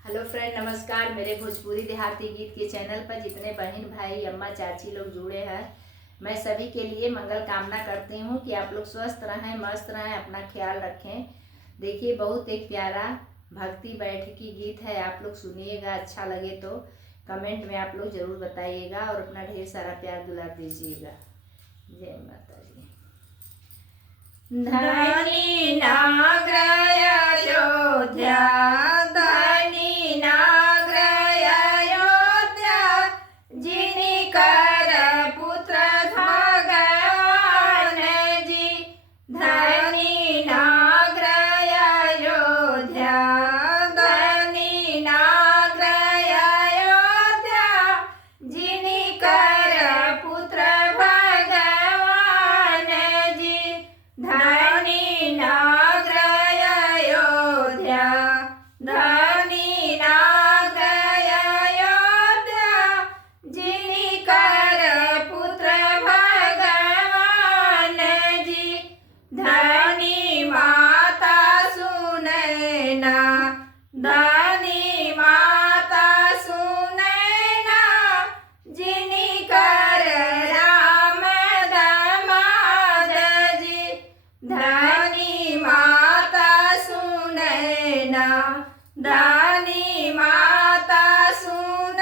Hello friend, नमस्कार। मेरे भोजपुरी देहाती गीत के चैनल पर जितने बहन भाई अम्मा चाची लोग जुड़े हैं, मैं सभी के लिए मंगल कामना करती हूँ कि आप लोग स्वस्थ रहें, मस्त रहें, अपना ख्याल रखें। देखिए, बहुत एक प्यारा भक्ति बैठकी गीत है, आप लोग सुनिएगा। अच्छा लगे तो कमेंट में आप लोग ज़रूर बताइएगा और अपना ढेर सारा प्यार दुलार दीजिएगा। जय माता दी। धनी नाग्रय अयोध्या, धनी नाग्रय अयोध्या, जिनि कर पुत्र भगवान जी। धनी नाग्रय अयोध्या, धनी नाग्रय अयोध्या, जिनि कर पुत्र भगवान जी। धनी नाग्रय अयोध्या, धनी नाग्रय अयोध्या, जिनि कर पुत्र भगवान जी। धनी माता सुनैना, धनी माता सुनैना, जिनि कर राम दामाद जी। धनी माता सुनैना, धनी माता सुनैना,